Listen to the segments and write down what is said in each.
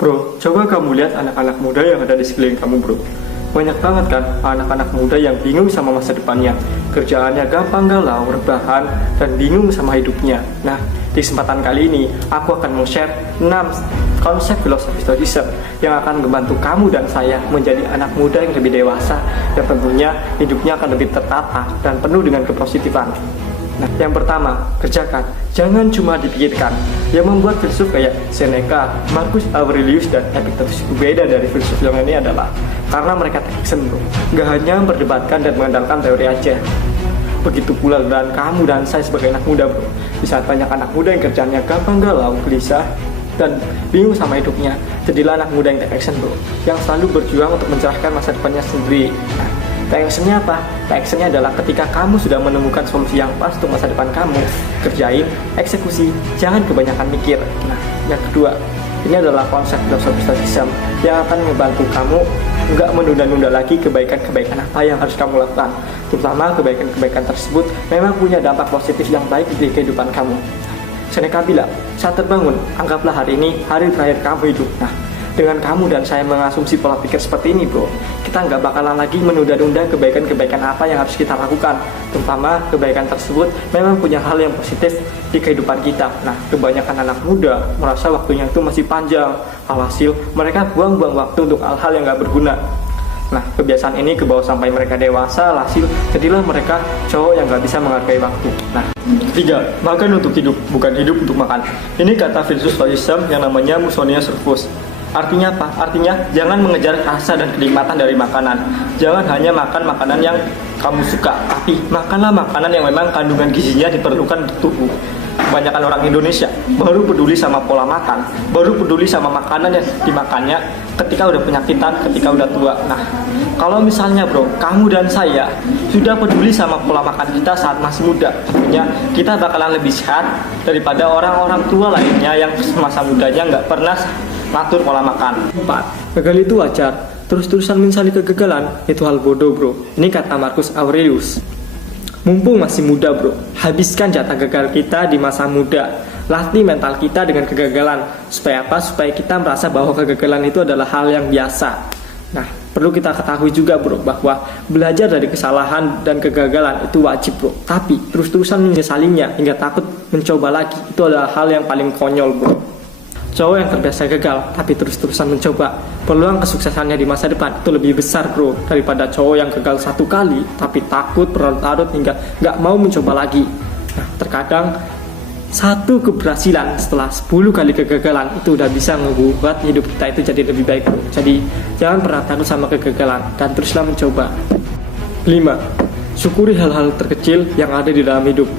Bro, coba kamu lihat anak-anak muda yang ada di sekeliling kamu, bro. Banyak banget kan anak-anak muda yang bingung sama masa depannya. Kerjaannya gampang galau, rebahan, dan bingung sama hidupnya. Nah, di kesempatan kali ini, aku akan share 6 konsep filosofi stoicism yang akan membantu kamu dan saya menjadi anak muda yang lebih dewasa, yang tentunya hidupnya akan lebih tertata dan penuh dengan kepositifan. Nah, yang pertama, kerjakan. Jangan cuma dipikirkan. Yang membuat filsuf kayak Seneca, Marcus Aurelius, dan Epictetus berbeda dari filsuf yang ini adalah karena mereka take action, bro. Gak hanya memperdebatkan dan mengandalkan teori aja. Begitu pula dengan kamu dan saya sebagai anak muda, bro. Di saat banyak anak muda yang kerjanya gampang galau, gelisah, dan bingung sama hidupnya, jadilah anak muda yang take action, bro. Yang selalu berjuang untuk mencerahkan masa depannya sendiri. Nah, take actionnya apa? Take actionnya adalah ketika kamu sudah menemukan solusi yang pas untuk masa depan kamu, kerjain, eksekusi, jangan kebanyakan mikir. Nah, yang kedua, ini adalah konsep filosofi stoicism yang akan membantu kamu nggak menunda-nunda lagi kebaikan-kebaikan apa yang harus kamu lakukan. Terutama kebaikan-kebaikan tersebut memang punya dampak positif yang baik di kehidupan kamu. Seneca bilang, saat terbangun, anggaplah hari ini hari terakhir kamu hidup. Nah, dengan kamu dan saya mengasumsi pola pikir seperti ini, bro, kita nggak bakalan lagi menunda-nunda kebaikan-kebaikan apa yang harus kita lakukan. Terutama kebaikan tersebut memang punya hal yang positif di kehidupan kita. Nah, kebanyakan anak muda merasa waktunya itu masih panjang. Alhasil, mereka buang-buang waktu untuk hal-hal yang nggak berguna. Nah, kebiasaan ini kebawa sampai mereka dewasa, alhasil jadilah mereka cowok yang nggak bisa menghargai waktu. Nah, ketiga, makan untuk hidup, bukan hidup untuk makan. Ini kata filsuf stoicism yang namanya Musonius Rufus. Artinya apa? Artinya jangan mengejar rasa dan kenikmatan dari makanan. Jangan hanya makan makanan yang kamu suka, tapi makanlah makanan yang memang kandungan gizinya diperlukan untuk tubuh. Kebanyakan orang Indonesia baru peduli sama pola makan, baru peduli sama makanan yang dimakannya ketika udah penyakitan, ketika udah tua. Nah, kalau misalnya, bro, kamu dan saya sudah peduli sama pola makan kita saat masih muda, tentunya kita bakalan lebih sehat daripada orang-orang tua lainnya yang semasa mudanya nggak pernah ngatur pola makan. 4. Gagal itu wajar. Terus-terusan menyesali kegagalan itu hal bodoh, bro. Ini kata Marcus Aurelius. Mumpung masih muda, bro, habiskan jatah gagal kita di masa muda. Latih mental kita dengan kegagalan. Supaya apa? Supaya kita merasa bahwa kegagalan itu adalah hal yang biasa. Nah, perlu kita ketahui juga, bro, bahwa belajar dari kesalahan dan kegagalan itu wajib, bro. Tapi terus-terusan menyesalinya hingga takut mencoba lagi itu adalah hal yang paling konyol, bro. Cowok yang terbiasa gagal tapi terus-terusan mencoba, peluang kesuksesannya di masa depan itu lebih besar, bro, daripada cowok yang gagal satu kali tapi takut berlarut-larut hingga gak mau mencoba lagi. Nah, terkadang satu keberhasilan setelah 10 kali kegagalan itu udah bisa membuat hidup kita itu jadi lebih baik, bro. Jadi jangan pernah takut sama kegagalan dan teruslah mencoba. 5. Syukuri hal-hal terkecil yang ada di dalam hidup.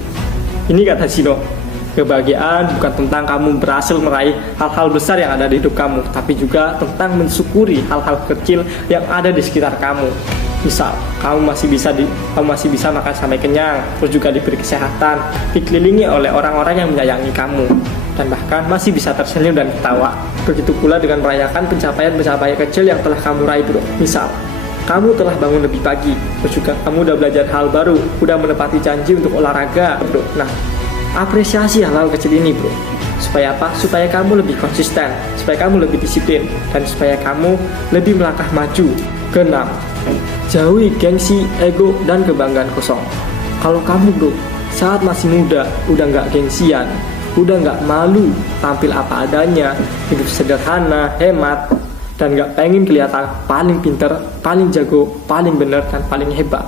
Ini kata Sino. Kebahagiaan bukan tentang kamu berhasil meraih hal-hal besar yang ada di hidup kamu, tapi juga tentang mensyukuri hal-hal kecil yang ada di sekitar kamu. Misal, kamu masih bisa makan sampai kenyang, terus juga diberi kesehatan, dikelilingi oleh orang-orang yang menyayangi kamu, dan bahkan masih bisa tersenyum dan ketawa. Begitu pula dengan merayakan pencapaian-pencapaian kecil yang telah kamu raih, bro. Misal, kamu telah bangun lebih pagi, terus juga kamu udah belajar hal baru, udah menepati janji untuk olahraga, bro. Nah, apresiasi hal-hal kecil ini, bro. Supaya apa? Supaya kamu lebih konsisten, supaya kamu lebih disiplin, dan supaya kamu lebih melangkah maju. Keenam, jauhi gengsi, ego, dan kebanggaan kosong. Kalau kamu, bro, saat masih muda, udah nggak gengsian, udah nggak malu tampil apa adanya, hidup sederhana, hemat, dan nggak pengen kelihatan paling pinter, paling jago, paling bener, dan paling hebat,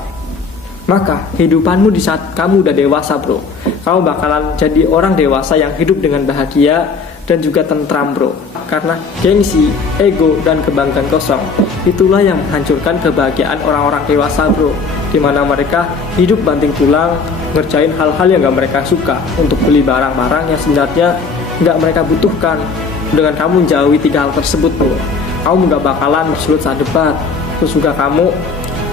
maka kehidupanmu di saat kamu udah dewasa, bro, kamu bakalan jadi orang dewasa yang hidup dengan bahagia dan juga tentram, bro. Karena gengsi, ego, dan kebanggaan kosong itulah yang menghancurkan kebahagiaan orang-orang dewasa, bro. Dimana mereka hidup banting tulang, ngerjain hal-hal yang gak mereka suka untuk beli barang-barang yang sebenarnya gak mereka butuhkan. Dengan kamu menjauhi 3 hal tersebut, bro, kamu gak bakalan bersulut saat debat. Terus juga kamu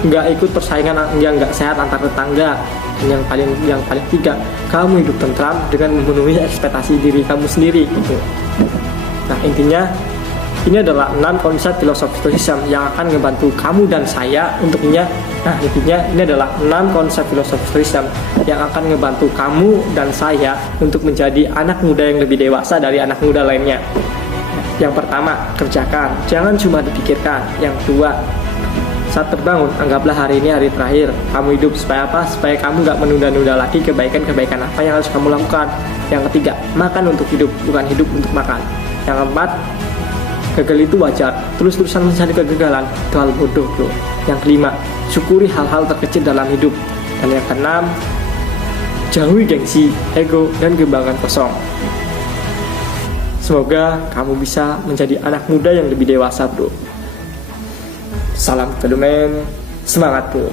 nggak ikut persaingan yang nggak sehat antar tetangga. Dan yang paling 3, kamu hidup tentram dengan memenuhi ekspektasi diri kamu sendiri, gitu. Nah, intinya ini adalah 6 konsep filosofi stoicism yang akan membantu kamu dan saya untuknya. Nah, intinya ini adalah 6 konsep filosofi stoicism yang akan membantu kamu dan saya untuk menjadi anak muda yang lebih dewasa dari anak muda lainnya. Yang pertama, kerjakan, jangan cuma dipikirkan. Yang kedua, saat terbangun, anggaplah hari ini hari terakhir kamu hidup. Supaya apa? Supaya kamu gak menunda-nunda lagi kebaikan-kebaikan apa yang harus kamu lakukan. Yang ketiga, makan untuk hidup, bukan hidup untuk makan. Yang keempat, gagal itu wajar. Terus-terusan mencari kegagalan terlalu bodoh, bro. Yang kelima, syukuri hal-hal terkecil dalam hidup. Dan yang keenam, jauhi gengsi, ego, dan gembangan kosong. Semoga kamu bisa menjadi anak muda yang lebih dewasa, bro. Salam gentleman, semangat, bro.